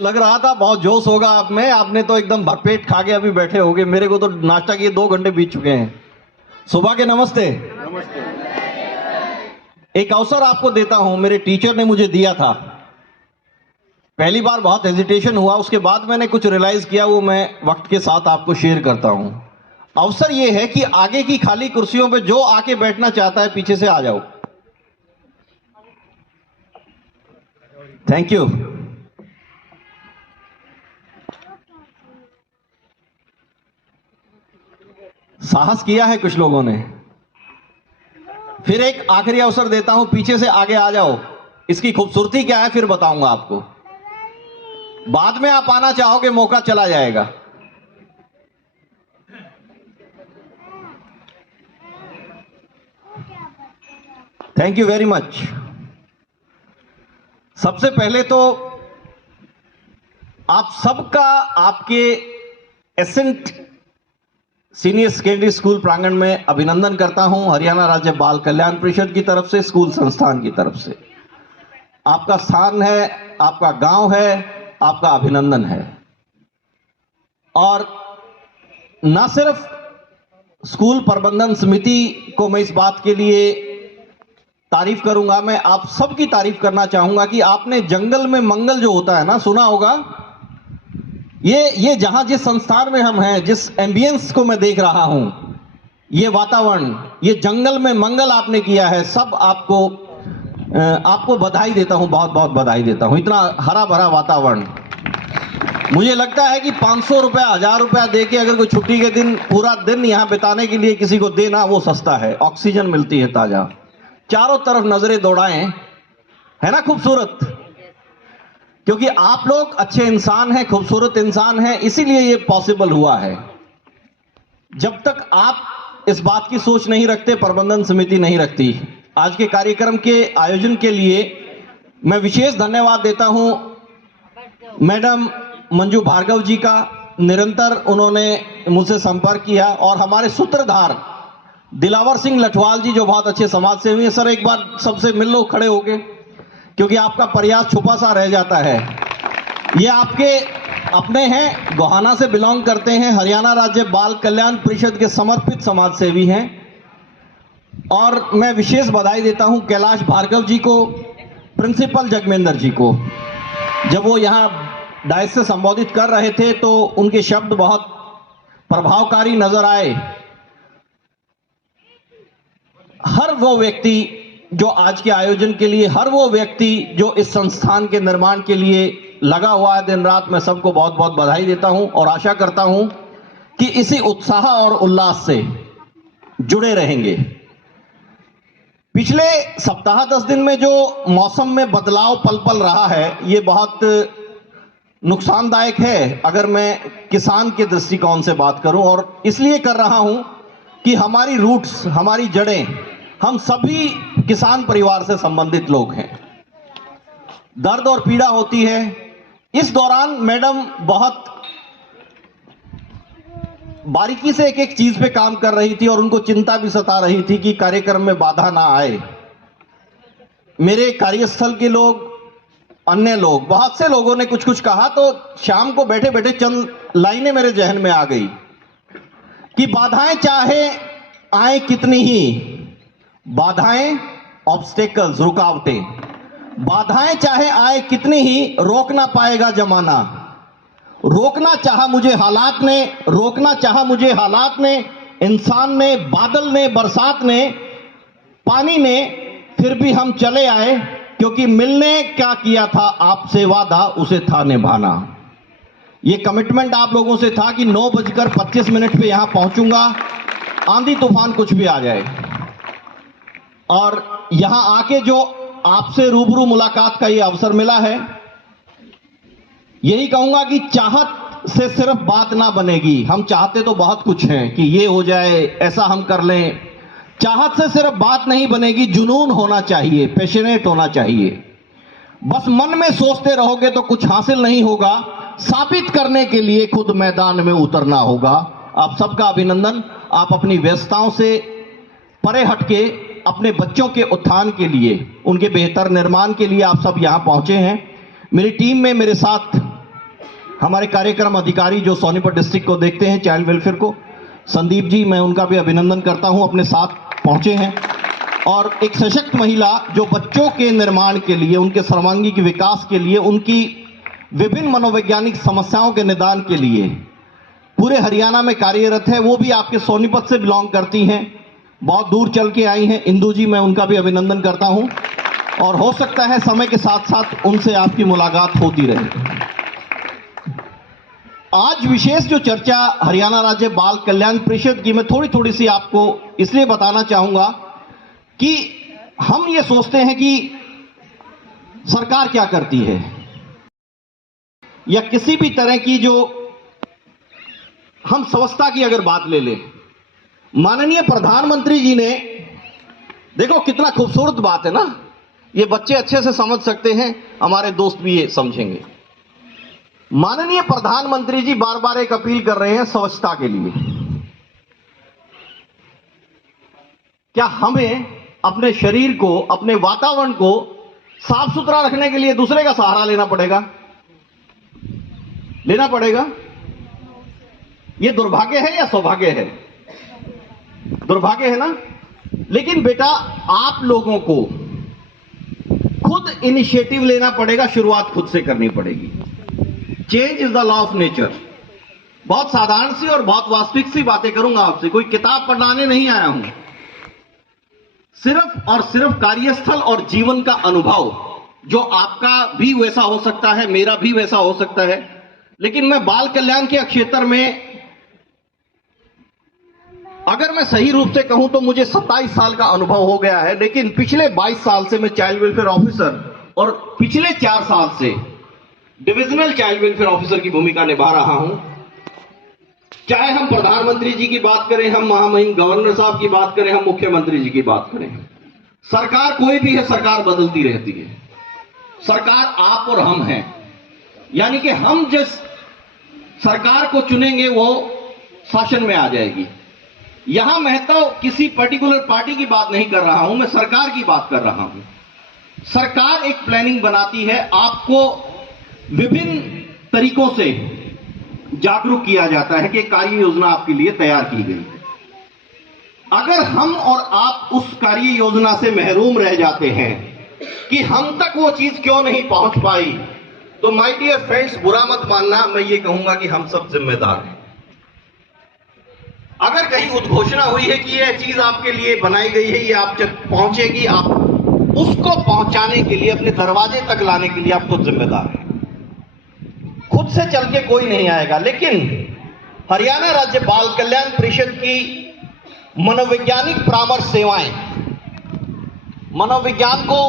लग रहा था बहुत जोश होगा आप में, आपने तो एकदम भरपेट खा के अभी बैठे होगे। मेरे को तो नाश्ता किए 2 घंटे बीत चुके हैं। सुबह के नमस्ते। नमस्ते। एक अवसर आपको देता हूं, मेरे टीचर ने मुझे दिया था। पहली बार बहुत हेजिटेशन हुआ, उसके बाद मैंने कुछ रियलाइज किया, वो मैं वक्त के साथ आपको शेयर करता हूं। अवसर ये है कि आगे की खाली कुर्सियों पे जो आके बैठना चाहता है पीछे से आ जाओ। Thank you. साहस किया है कुछ लोगों ने। फिर एक आखिरी अवसर देता हूं, पीछे से आगे आ जाओ। इसकी खूबसूरती क्या है फिर बताऊंगा आपको। बाद में आप आना चाहोगे, मौका चला जाएगा। Thank you very much. सबसे पहले तो आप सबका आपके एसेंट सीनियर सेकेंडरी स्कूल प्रांगण में अभिनंदन करता हूं, हरियाणा राज्य बाल कल्याण परिषद की तरफ से, स्कूल संस्थान की तरफ से। आपका स्थान है, आपका गांव है, आपका अभिनंदन है। और न सिर्फ स्कूल प्रबंधन समिति को मैं इस बात के लिए तारीफ करूंगा, मैं आप सबकी तारीफ करना चाहूंगा कि आपने जंगल में मंगल जो होता है ना, सुना होगा। ये जहां जिस संस्थान में हम हैं, जिस एम्बियंस को मैं देख रहा हूं, ये वातावरण, ये जंगल में मंगल आपने किया है। सब आपको बधाई देता हूं, बहुत बहुत बधाई देता हूं। इतना हरा भरा वातावरण, मुझे लगता है कि 500 रुपया 1000 रुपया दे के अगर कोई छुट्टी के दिन पूरा दिन यहां बिताने के लिए किसी को देना, वो सस्ता है। ऑक्सीजन मिलती है ताजा, चारों तरफ नजरें दौड़ाएं, है ना खूबसूरत। क्योंकि आप लोग अच्छे इंसान हैं, खूबसूरत इंसान हैं, इसीलिए ये पॉसिबल हुआ है। जब तक आप इस बात की सोच नहीं रखते, प्रबंधन समिति नहीं रखती। आज के कार्यक्रम के आयोजन के लिए मैं विशेष धन्यवाद देता हूं मैडम मंजू भार्गव जी का। निरंतर उन्होंने मुझसे संपर्क किया, और हमारे सूत्रधार दिलावर सिंह लठवाल जी, जो बहुत अच्छे समाज सेवी हैं। सर एक बार सबसे मिल लो खड़े होके, क्योंकि आपका प्रयास छुपा सा रह जाता है। ये आपके अपने हैं, गोहाना से बिलोंग करते हैं, हरियाणा राज्य बाल कल्याण परिषद के समर्पित समाज सेवी हैं। और मैं विशेष बधाई देता हूं कैलाश भार्गव जी को, प्रिंसिपल जगमेंद्र जी को। जब वो यहां डायस से संबोधित कर रहे थे तो उनके शब्द बहुत प्रभावकारी नजर आए। हर वो व्यक्ति जो आज के आयोजन के लिए, हर वो व्यक्ति जो इस संस्थान के निर्माण के लिए लगा हुआ है दिन रात, मैं सबको बहुत बहुत बधाई देता हूं। और आशा करता हूं कि इसी उत्साह और उल्लास से जुड़े रहेंगे। पिछले सप्ताह 10 दिन में जो मौसम में बदलाव पल पल रहा है, ये बहुत नुकसानदायक है अगर मैं किसान के दृष्टिकोण से बात करूं। और इसलिए कर रहा हूं कि हमारी रूट्स, हमारी जड़ें, हम सभी किसान परिवार से संबंधित लोग हैं। दर्द और पीड़ा होती है। इस दौरान मैडम बहुत बारीकी से एक एक चीज पे काम कर रही थी, और उनको चिंता भी सता रही थी कि कार्यक्रम में बाधा ना आए। मेरे कार्यस्थल के लोग, अन्य लोग, बहुत से लोगों ने कुछ कुछ कहा, तो शाम को बैठे बैठे चंद लाइनें मेरे जहन में आ गई कि बाधाएं चाहे आए कितनी ही, बाधाएं, ऑब्स्टेकल्स, रुकावटें, बाधाएं चाहे आए कितनी ही, रोक ना पाएगा जमाना। रोकना चाहा मुझे हालात ने, रोकना चाहा मुझे हालात ने, इंसान ने, बादल ने, बरसात ने, पानी ने, फिर भी हम चले आए, क्योंकि मिलने क्या किया था आपसे वादा, उसे था निभाना। ये कमिटमेंट आप लोगों से था कि 9:25 पे यहां पहुंचूंगा, आंधी तूफान कुछ भी आ जाए। और यहां आके जो आपसे रूबरू मुलाकात का ये अवसर मिला है, यही कहूंगा कि चाहत से सिर्फ बात ना बनेगी। हम चाहते तो बहुत कुछ हैं कि ये हो जाए, ऐसा हम कर लें। चाहत से सिर्फ बात नहीं बनेगी, जुनून होना चाहिए, पैशनेट होना चाहिए। बस मन में सोचते रहोगे तो कुछ हासिल नहीं होगा। साबित करने के लिए खुद मैदान में उतरना होगा। आप सबका अभिनंदन। आप अपनी व्यस्तताओं से परे हटके अपने बच्चों के उत्थान के लिए, उनके बेहतर निर्माण के लिए आप सब यहां पहुंचे हैं। मेरी टीम में मेरे साथ हमारे कार्यक्रम अधिकारी जो सोनीपत डिस्ट्रिक्ट को देखते हैं, चाइल्ड वेलफेयर को, संदीप जी, मैं उनका भी अभिनंदन करता हूं, अपने साथ पहुंचे हैं। और एक सशक्त महिला जो बच्चों के निर्माण के लिए, उनके सर्वांगीण विकास के लिए, उनकी विभिन्न मनोवैज्ञानिक समस्याओं के निदान के लिए पूरे हरियाणा में कार्यरत है, वो भी आपके सोनीपत से बिलोंग करती हैं, बहुत दूर चल के आई हैं। इंदू जी, मैं उनका भी अभिनंदन करता हूं और हो सकता है समय के साथ साथ उनसे आपकी मुलाकात होती रहे। आज विशेष जो चर्चा हरियाणा राज्य बाल कल्याण परिषद की, मैं थोड़ी सी आपको इसलिए बताना चाहूंगा कि हम ये सोचते हैं कि सरकार क्या करती है, या किसी भी तरह की जो हम स्वच्छता की अगर बात ले लें, माननीय प्रधानमंत्री जी ने, देखो कितना खूबसूरत बात है ना, ये बच्चे अच्छे से समझ सकते हैं, हमारे दोस्त भी ये समझेंगे। माननीय प्रधानमंत्री जी बार बार एक अपील कर रहे हैं स्वच्छता के लिए। क्या हमें अपने शरीर को, अपने वातावरण को साफ सुथरा रखने के लिए दूसरे का सहारा लेना पड़ेगा? लेना पड़ेगा। यह दुर्भाग्य है या सौभाग्य है? दुर्भाग्य है ना। लेकिन बेटा, आप लोगों को खुद इनिशिएटिव लेना पड़ेगा, शुरुआत खुद से करनी पड़ेगी। Change is the law of nature. बहुत साधारण सी और बहुत वास्तविक सी बातें करूंगा आपसे, कोई किताब पढ़ाने नहीं आया हूं। सिर्फ और सिर्फ कार्यस्थल और जीवन का अनुभव, जो आपका भी वैसा हो सकता है, मेरा भी वैसा हो सकता है, लेकिन मैं बाल कल्याण के क्षेत्र में अगर मैं सही रूप से कहूं तो मुझे 27 साल का अनुभव हो गया है। लेकिन पिछले 22 साल से मैं चाइल्ड वेलफेयर ऑफिसर और पिछले 4 साल से डिविजनल चाइल्ड वेलफेयर ऑफिसर की भूमिका निभा रहा हूं। चाहे हम प्रधानमंत्री जी की बात करें, हम महामहिम गवर्नर साहब की बात करें, हम मुख्यमंत्री जी की बात करें, सरकार कोई भी है, सरकार बदलती रहती है। सरकार आप और हम हैं, यानी कि हम जिस सरकार को चुनेंगे वो शासन में आ जाएगी। यहां मैं तो किसी पर्टिकुलर पार्टी की बात नहीं कर रहा हूं, मैं सरकार की बात कर रहा हूं। सरकार एक प्लानिंग बनाती है, आपको विभिन्न तरीकों से जागरूक किया जाता है कि कार्य योजना आपके लिए तैयार की गई है। अगर हम और आप उस कार्य योजना से महरूम रह जाते हैं कि हम तक वो चीज क्यों नहीं पहुंच पाई, तो माय डियर फ्रेंड्स, बुरा मत मानना, मैं ये कहूंगा कि हम सब जिम्मेदार हैं। अगर कहीं उद्घोषणा हुई है कि यह चीज आपके लिए बनाई गई है, ये आप तक पहुंचेगी, आप उसको पहुंचाने के लिए, अपने दरवाजे तक लाने के लिए आप खुद जिम्मेदार हैं। खुद से चल के कोई नहीं आएगा। लेकिन हरियाणा राज्य बाल कल्याण परिषद की मनोवैज्ञानिक परामर्श सेवाएं, मनोविज्ञान को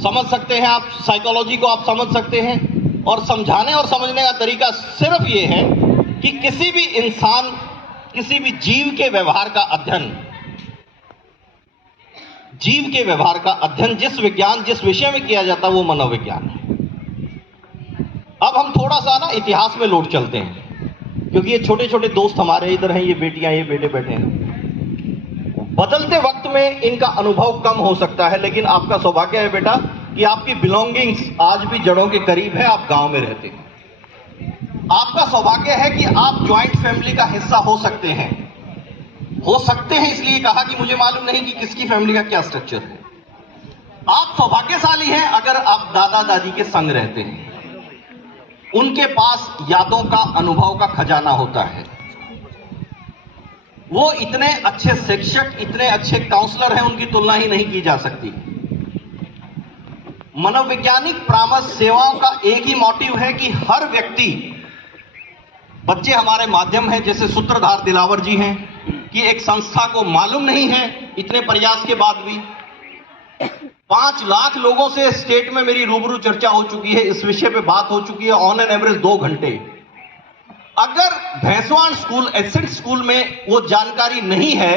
समझ सकते हैं आप, साइकोलॉजी को आप समझ सकते हैं, और समझाने और समझने का तरीका सिर्फ ये है कि किसी भी इंसान, किसी भी जीव के व्यवहार का अध्ययन, जीव के व्यवहार का अध्ययन जिस विज्ञान, जिस विषय में किया जाता है वो मनोविज्ञान है। अब हम थोड़ा सा ना इतिहास में लौट चलते हैं, क्योंकि ये छोटे छोटे दोस्त हमारे इधर हैं, ये बेटियां, ये बेटे बैठे हैं। बदलते वक्त में इनका अनुभव कम हो सकता है, लेकिन आपका सौभाग्य है बेटा कि आपकी बिलोंगिंग्स आज भी जड़ों के करीब है, आप गांव में रहते हैं। आपका सौभाग्य है कि आप ज्वाइंट फैमिली का हिस्सा हो सकते हैं। हो सकते हैं इसलिए कहा कि मुझे मालूम नहीं कि किसकी फैमिली का क्या स्ट्रक्चर है। आप सौभाग्यशाली हैं अगर आप दादा दादी के संग रहते हैं, उनके पास यादों का, अनुभव का खजाना होता है। वो इतने अच्छे शिक्षक, इतने अच्छे काउंसलर हैं, उनकी तुलना ही नहीं की जा सकती। मनोवैज्ञानिक परामर्श सेवाओं का एक ही मोटिव है कि हर व्यक्ति, बच्चे हमारे माध्यम है, जैसे सूत्रधार दिलावर जी हैं, कि एक संस्था को मालूम नहीं है इतने प्रयास के बाद भी 5 लाख लोगों से स्टेट में मेरी रूबरू चर्चा हो चुकी है, इस विषय पे बात हो चुकी है, ऑन एन एवरेज 2 घंटे। अगर भैंसवान स्कूल, एसेंट स्कूल में वो जानकारी नहीं है,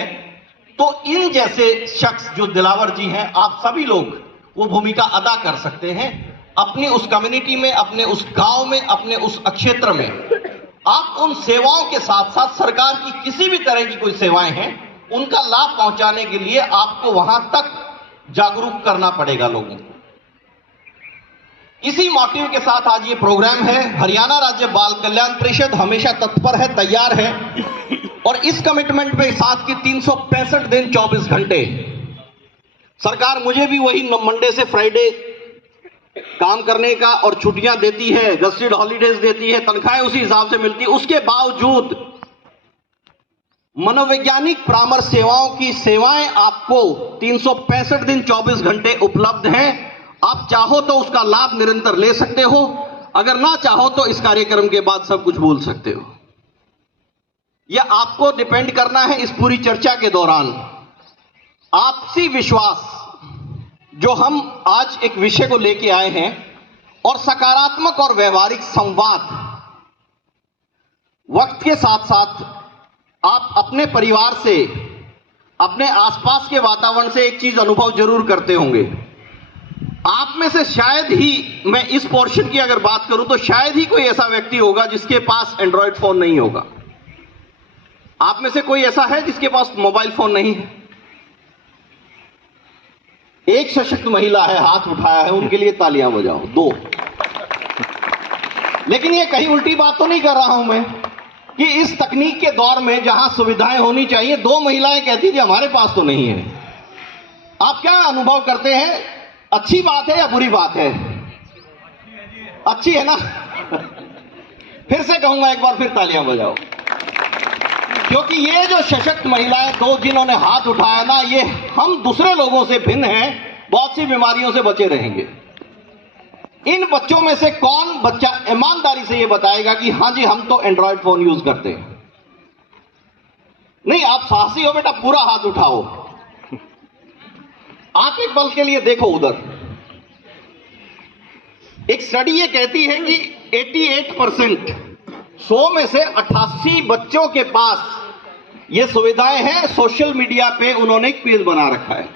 तो इन जैसे शख्स जो दिलावर जी हैं, आप सभी लोग वो भूमिका अदा कर सकते हैं अपनी उस कम्युनिटी में, अपने उस गांव में, अपने उस क्षेत्र में। आप उन सेवाओं के साथ साथ सरकार की किसी भी तरह की कोई सेवाएं हैं, उनका लाभ पहुंचाने के लिए आपको वहां तक जागरूक करना पड़ेगा लोगों को। इसी मोटिव के साथ आज ये प्रोग्राम है। हरियाणा राज्य बाल कल्याण परिषद हमेशा तत्पर है, तैयार है, और इस कमिटमेंट पे साथ की 365 दिन 24 घंटे सरकार मुझे भी वही मंडे से फ्राइडे काम करने का और छुट्टियां देती है, गस्टेड हॉलीडेज देती है, तनख्वाहें उसी हिसाब से मिलती है। उसके बावजूद मनोवैज्ञानिक परामर्श सेवाओं की सेवाएं आपको 365 दिन 24 घंटे उपलब्ध हैं। आप चाहो तो उसका लाभ निरंतर ले सकते हो, अगर ना चाहो तो इस कार्यक्रम के बाद सब कुछ भूल सकते हो। यह आपको डिपेंड करना है। इस पूरी चर्चा के दौरान आपसी विश्वास जो हम आज एक विषय को लेके आए हैं, और सकारात्मक और व्यवहारिक संवाद, वक्त के साथ साथ आप अपने परिवार से, अपने आसपास के वातावरण से एक चीज अनुभव जरूर करते होंगे। आप में से शायद ही, मैं इस पोर्शन की अगर बात करूं तो शायद ही कोई ऐसा व्यक्ति होगा जिसके पास एंड्रॉयड फोन नहीं होगा। आप में से कोई ऐसा है जिसके पास मोबाइल फोन नहीं है? एक सशक्त महिला है, हाथ उठाया है, उनके लिए तालियां बजाओ। 2। लेकिन ये कहीं उल्टी बात तो नहीं कर रहा हूं मैं कि इस तकनीक के दौर में जहां सुविधाएं होनी चाहिए, 2 महिलाएं कहती थी हमारे पास तो नहीं है। आप क्या अनुभव करते हैं? अच्छी बात है या बुरी बात है? अच्छी है ना? फिर से कहूंगा एक बार, फिर तालियां बजाओ, क्योंकि ये जो सशक्त महिलाएं 2 जिन्होंने हाथ उठाया ना, ये हम दूसरे लोगों से भिन्न हैं, बहुत सी बीमारियों से बचे रहेंगे। इन बच्चों में से कौन बच्चा ईमानदारी से ये बताएगा कि हां जी हम तो एंड्रॉयड फोन यूज करते हैं? नहीं, आप साहसी हो बेटा, पूरा हाथ उठाओ। आप एक पल के लिए देखो उधर। एक स्टडी ये कहती है कि 88%, 100 में से 88 बच्चों के पास ये सुविधाएं हैं। सोशल मीडिया पे उन्होंने एक पेज बना रखा है।